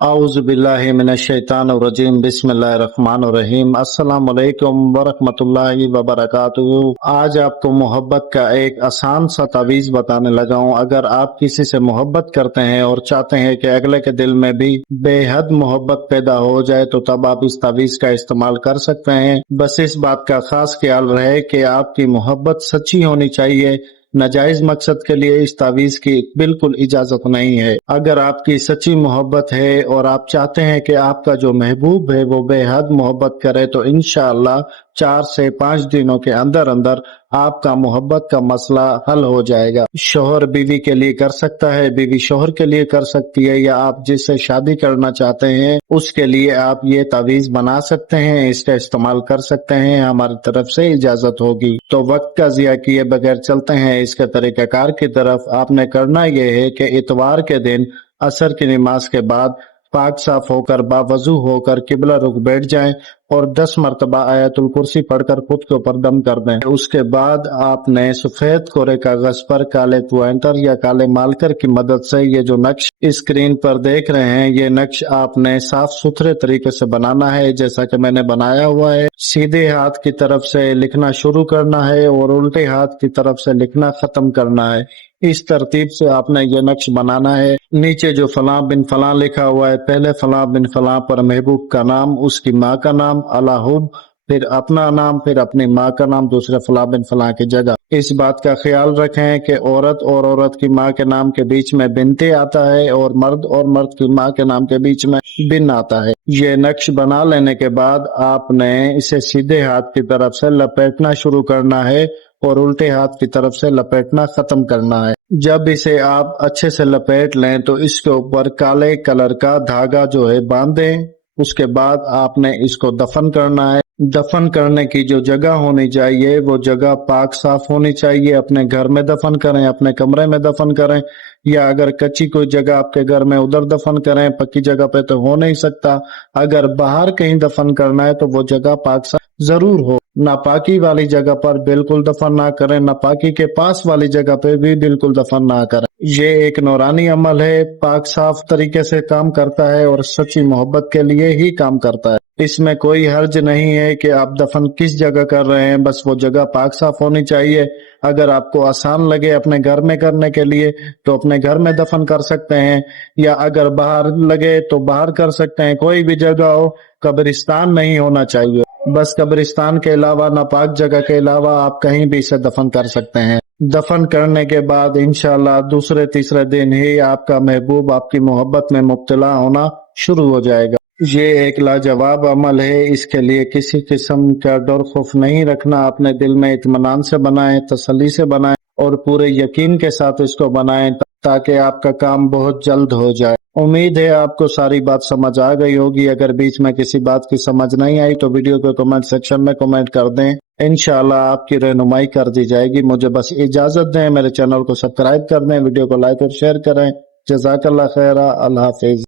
आऊज़ बिल्लाहि मिनश्शैतानिर्रजीम बिस्मिल्लाहिर्रहमानिर्रहीम अस्सलाम वालेकुम वरहमतुल्लाहि वबरकातुहू। आज आपको मोहब्बत का एक आसान सा तावीज़ बताने लगा हूँ। अगर आप किसी से मोहब्बत करते हैं और चाहते हैं कि अगले के दिल में भी बेहद मोहब्बत पैदा हो जाए तो तब आप इस तावीज़ का इस्तेमाल कर सकते हैं। बस इस बात का खास ख्याल रहे कि आपकी मोहब्बत सच्ची होनी चाहिए। नाजायज मकसद के लिए इस तावीज़ की बिल्कुल इजाजत नहीं है। अगर आपकी सच्ची मोहब्बत है और आप चाहते हैं कि आपका जो महबूब है वो बेहद मोहब्बत करे तो इंशाअल्लाह 4 से 5 दिनों के अंदर अंदर आपका मोहब्बत का मसला हल हो जाएगा। शोहर बीवी के लिए कर सकता है, बीवी शोहर के लिए कर सकती है, या आप जिससे शादी करना चाहते हैं उसके लिए आप ये तावीज़ बना सकते हैं, इसका इस्तेमाल कर सकते हैं। हमारी तरफ से इजाजत होगी। तो वक्त का ज़िया किए बगैर चलते हैं इसके तरीक़ाकार की तरफ। आपने करना यह है कि इतवार के दिन असर की नमाज के बाद पाक साफ होकर बावजू होकर किबला रुख बैठ जाएं और 10 मरतबा आयतुल कुर्सी पढ़कर खुद के ऊपर दम कर दें। उसके बाद आपने सफेद कोरे कागज पर काले पॉइंटर या काले मार्कर की मदद से ये जो नक्श स्क्रीन पर देख रहे हैं ये नक्श आपने साफ सुथरे तरीके से बनाना है जैसा कि मैंने बनाया हुआ है। सीधे हाथ की तरफ से लिखना शुरू करना है और उल्टे हाथ की तरफ से लिखना खत्म करना है। इस तरतीब से आपने ये नक्श बनाना है। नीचे जो फलां बिन फलां लिखा हुआ है, पहले फलां बिन फलां पर महबूब का नाम, उसकी माँ का नाम अलाहुब, फिर अपना नाम, फिर अपनी माँ का नाम, दूसरे फलां बिन फलां की जगह। इस बात का ख्याल रखें कि औरत और औरत की माँ के नाम के बीच में बिनते आता है और मर्द की माँ के नाम के बीच में बिन आता है। ये नक्श बना लेने के बाद आपने इसे सीधे हाथ की तरफ से लपेटना शुरू करना है और उल्टे हाथ की तरफ से लपेटना खत्म करना है। जब इसे आप अच्छे से लपेट लें तो इसके ऊपर काले कलर का धागा जो है बांध दें। उसके बाद आपने इसको दफन करना है। दफन करने की जो जगह होनी चाहिए वो जगह पाक साफ होनी चाहिए। अपने घर में दफन करें, अपने कमरे में दफन करें, या अगर कच्ची कोई जगह आपके घर में उधर दफन करें, पक्की जगह पे तो हो नहीं सकता। अगर बाहर कहीं दफन करना है तो वो जगह पाक साफ जरूर हो। नापाकी वाली जगह पर बिल्कुल दफन ना करें, नापाकी के पास वाली जगह पे भी बिल्कुल दफन ना करें। ये एक नूरानी अमल है, पाक साफ तरीके से काम करता है और सच्ची मोहब्बत के लिए ही काम करता है। इसमें कोई हर्ज नहीं है कि आप दफन किस जगह कर रहे हैं, बस वो जगह पाक साफ होनी चाहिए। अगर आपको आसान लगे अपने घर में करने के लिए तो अपने घर में दफन कर सकते हैं, या अगर बाहर लगे तो बाहर कर सकते हैं। कोई भी जगह हो, कब्रिस्तान नहीं होना चाहिए। बस कब्रिस्तान के अलावा, नापाक जगह के अलावा आप कहीं भी इसे दफन कर सकते हैं। दफन करने के बाद इंशाल्लाह दूसरे तीसरे दिन ही आपका महबूब आपकी मोहब्बत में मुब्तला होना शुरू हो जाएगा। ये एक लाजवाब अमल है। इसके लिए किसी किस्म का डर खौफ नहीं रखना। अपने दिल में इत्मीनान से बनाएं, तसल्ली से बनाएं और पूरे यकीन के साथ इसको बनाएं ताकि आपका काम बहुत जल्द हो जाए। उम्मीद है आपको सारी बात समझ आ गई होगी। अगर बीच में किसी बात की समझ नहीं आई तो वीडियो को कमेंट सेक्शन में कमेंट कर दें, इंशाल्लाह आपकी रहनुमाई कर दी जाएगी। मुझे बस इजाजत दें, मेरे चैनल को सब्सक्राइब कर दें, वीडियो को लाइक और शेयर करें। जज़ाकल्लाह खैरा। अल्लाह हाफिज।